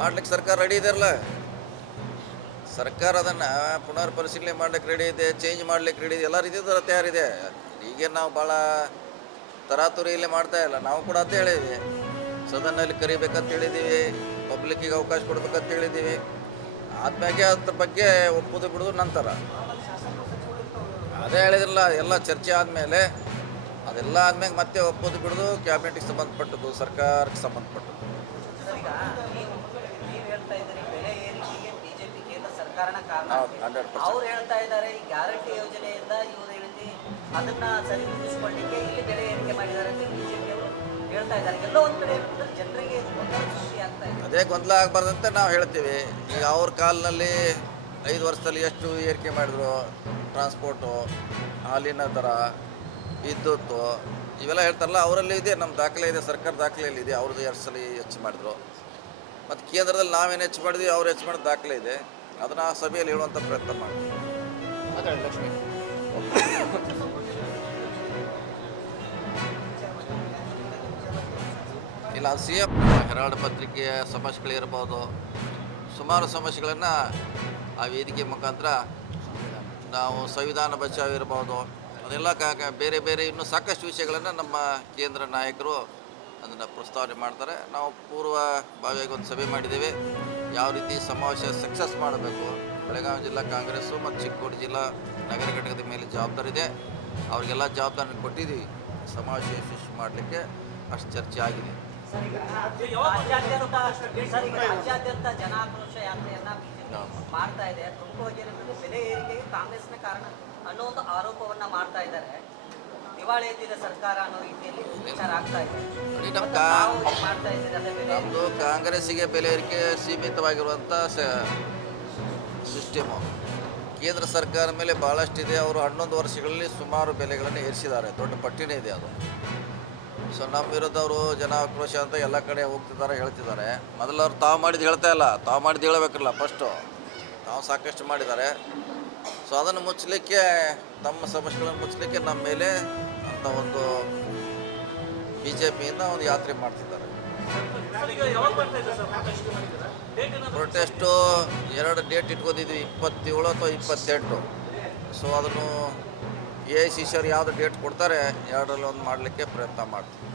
ಮಾಡ್ಲಿಕ್ಕೆ ಸರ್ಕಾರ ರೆಡಿ ಇದೆಯಲ್ಲ. ಸರ್ಕಾರ ಅದನ್ನು ಪುನರ್ ಪರಿಶೀಲನೆ ಮಾಡ್ಲಿಕ್ಕೆ ರೆಡಿ ಇದೆ, ಚೇಂಜ್ ಮಾಡ್ಲಿಕ್ಕೆ ರೆಡಿ ಇದೆ, ಎಲ್ಲ ರೀತಿ ತಯಾರಿದೆ. ಈಗೇನು ನಾವು ಭಾಳ ತರಾತುರಿಯಲ್ಲಿ ಮಾಡ್ತಾ ಇಲ್ಲ. ನಾವು ಕೂಡ ಅಂತ ಹೇಳಿದ್ವಿ, ಸದನಲ್ಲಿ ಕರಿಬೇಕಂತ ಹೇಳಿದ್ದೀವಿ, ಪಬ್ಲಿಕ್ಕಿಗೆ ಅವಕಾಶ ಕೊಡ್ಬೇಕಂತ ಹೇಳಿದ್ದೀವಿ. ಆದ್ಮೇಲೆ ಅದ್ರ ಬಗ್ಗೆ ಒಪ್ಪುದು ಬಿಡೋದು ನಂತರ. ಅದೇ ಹೇಳಿದ್ರಲ್ಲ, ಎಲ್ಲ ಚರ್ಚೆ ಆದಮೇಲೆ ಅದೆಲ್ಲ ಆದ್ಮೇಲೆ ಮತ್ತೆ ಒಪ್ಪೋದು ಬಿಡೋದು ಕ್ಯಾಬಿನೆಟ್ಗೆ ಸಂಬಂಧಪಟ್ಟದ್ದು, ಸರ್ಕಾರಕ್ಕೆ ಸಂಬಂಧಪಟ್ಟದ್ದು. ಅವ್ರು ಹೇಳ್ತಾ ಇದ್ದಾರೆ ಈ ಗ್ಯಾರಂಟಿ ಯೋಜನೆಯಿಂದ ಇವರು ಹೇಳಿದ್ವಿ ಅದನ್ನ ಸರಿದೂಗಿಸಿಕೊಳ್ಳಿಕ್ಕೆ ಇಲ್ಲಿ ಬೆಲೆ ಏರಿಕೆ ಮಾಡಿದ್ದಾರೆ ಅಂತ ಬಿಜೆಪಿ ಅವರು ಹೇಳ್ತಾ ಇದ್ದಾರೆ. ಎಲ್ಲೋ ಒಂದ್ ಕಡೆ ಜನರಿಗೆ ಸೃಷ್ಟಿ ಆಗ್ತಾ ಇದೆ. ಅದೇ ಗೊಂದಲ ಆಗಬಾರ್ದಂತೆ ನಾವು ಹೇಳ್ತೀವಿ. ಈಗ ಅವ್ರ ಕಾಲದಲ್ಲಿ 5 ವರ್ಷದಲ್ಲಿ ಎಷ್ಟು ಏರಿಕೆ ಮಾಡಿದ್ರು, ಟ್ರಾನ್ಸ್ಪೋರ್ಟು, ಹಾಲಿನ ದರ, ವಿದ್ಯುತ್ತು, ಇವೆಲ್ಲ ಹೇಳ್ತಾರಲ್ಲ, ಅವರಲ್ಲಿ ಇದೆ, ನಮ್ಮ ದಾಖಲೆ ಇದೆ, ಸರ್ಕಾರ ದಾಖಲೆಯಲ್ಲಿ ಇದೆ. ಅವ್ರದ್ದು 2 ಸಲ ಹೆಚ್ಚು ಮಾಡಿದ್ರು. ಮತ್ತು ಕೇಂದ್ರದಲ್ಲಿ ನಾವೇನು ಹೆಚ್ಚು ಮಾಡಿದ್ವಿ, ಅವ್ರು ಹೆಚ್ಚು ಮಾಡಿದ ದಾಖಲೆ ಇದೆ. ಅದನ್ನು ಆ ಸಭೆಯಲ್ಲಿ ಹೇಳುವಂಥ ಪ್ರಯತ್ನ ಮಾಡ್ತೀವಿ. ಲಕ್ಷ್ಮಿ ಇಲ್ಲ, ಅದು ಸಿ ಎಂ ಹೆರಾಲ್ಡ್ ಪತ್ರಿಕೆಯ ಸಮಸ್ಯೆಗಳಿರ್ಬೋದು, ಸುಮಾರು ಸಮಸ್ಯೆಗಳನ್ನು ಆ ವೇದಿಕೆ ಮುಖಾಂತರ ನಾವು ಸಂವಿಧಾನ ಬಚಾವ್ ಇರ್ಬೋದು, ಅದೆಲ್ಲ ಬೇರೆ ಬೇರೆ ಇನ್ನೂ ಸಾಕಷ್ಟು ವಿಷಯಗಳನ್ನು ನಮ್ಮ ಕೇಂದ್ರ ನಾಯಕರು ಅದನ್ನು ಪ್ರಸ್ತಾವನೆ ಮಾಡ್ತಾರೆ. ನಾವು ಪೂರ್ವಭಾವಿಯಾಗಿ ಒಂದು ಸಭೆ ಮಾಡಿದ್ದೇವೆ. ಯಾವ ರೀತಿ ಸಮಾವೇಶ ಸಕ್ಸಸ್ ಮಾಡಬೇಕು, ಬೆಳಗಾವಿ ಜಿಲ್ಲಾ ಕಾಂಗ್ರೆಸ್ಸು ಮತ್ತು ಚಿಕ್ಕೋಡಿ ಜಿಲ್ಲಾ ನಗರ ಘಟಕದ ಮೇಲೆ ಜವಾಬ್ದಾರಿ ಇದೆ. ಅವ್ರಿಗೆಲ್ಲ ಜವಾಬ್ದಾರಿ ಕೊಟ್ಟಿದ್ದೀವಿ. ಸಮಾವೇಶ ಯಶಸ್ವಿ ಮಾಡಲಿಕ್ಕೆ ಅಷ್ಟು ಚರ್ಚೆ ಆಗಿದೆ. ರಾಜ್ಯಾದ್ಯಂತ ಜನ ಆಕ್ರೋಶ ಯಾತ್ರೆಯನ್ನ ಮಾಡ್ತಾ ಇದೆ. ಪ್ರಮುಖವಾಗಿ ಬೆಲೆ ಏರಿಕೆಗೆ ಕಾಂಗ್ರೆಸ್ನ ಕಾರಣ ಅನ್ನೋ ಒಂದು ಆರೋಪವನ್ನ ಮಾಡ್ತಾ ಇದ್ದಾರೆ. ದಿವಾಳಿ ಎದ್ದಿದೆ ಸರ್ಕಾರ ಅನ್ನೋ ರೀತಿಯಲ್ಲಿ ವಿಚಾರ ಆಗ್ತಾ ಇದೆ. ನಮ್ಮದು ಕಾಂಗ್ರೆಸ್ಸಿಗೆ ಬೆಲೆ ಏರಿಕೆ ಸೀಮಿತವಾಗಿರುವಂಥ ಸಿಸ್ಟಮು. ಕೇಂದ್ರ ಸರ್ಕಾರ ಮೇಲೆ ಭಾಳಷ್ಟಿದೆ. ಅವರು 11 ವರ್ಷಗಳಲ್ಲಿ ಸುಮಾರು ಬೆಲೆಗಳನ್ನು ಏರಿಸಿದ್ದಾರೆ. ದೊಡ್ಡ ಪಟ್ಟಿನೇ ಇದೆ ಅದು. ಸೊ ನಮ್ಮ ವಿರುದ್ಧ ಅವರು ಜನ ಆಕ್ರೋಶ ಅಂತ ಎಲ್ಲ ಕಡೆ ಹೋಗ್ತಿದ್ದಾರೆ, ಹೇಳ್ತಿದ್ದಾರೆ. ಮೊದಲು ಅವ್ರು ತಾವು ಮಾಡಿದ್ದು ಹೇಳ್ತಾ ಇಲ್ಲ, ತಾವು ಮಾಡಿದ್ದು ಹೇಳಬೇಕಲ್ಲ. ಫಸ್ಟು ತಾವು ಸಾಕಷ್ಟು ಮಾಡಿದ್ದಾರೆ. ಸೊ ಅದನ್ನು ಮುಚ್ಚಲಿಕ್ಕೆ, ತಮ್ಮ ಸಮಸ್ಯೆಗಳನ್ನು ಮುಚ್ಚಲಿಕ್ಕೆ ನಮ್ಮ ಮೇಲೆ ಅಂತ ಒಂದು BJPಯಿಂದ ಒಂದು ಯಾತ್ರೆ ಮಾಡ್ತಿದ್ದಾರೆ. ಪ್ರೊಟೆಸ್ಟು 2 ಡೇಟ್ ಇಟ್ಕೊಂಡಿದ್ವಿ, 27 ಅಥವಾ 28. ಸೊ ಅದನ್ನು AICC ಯಾವುದು ಡೇಟ್ ಕೊಡ್ತಾರೆ, 2ರಲ್ಲಿ ಒಂದು ಮಾಡಲಿಕ್ಕೆ ಪ್ರಯತ್ನ ಮಾಡ್ತೀವಿ.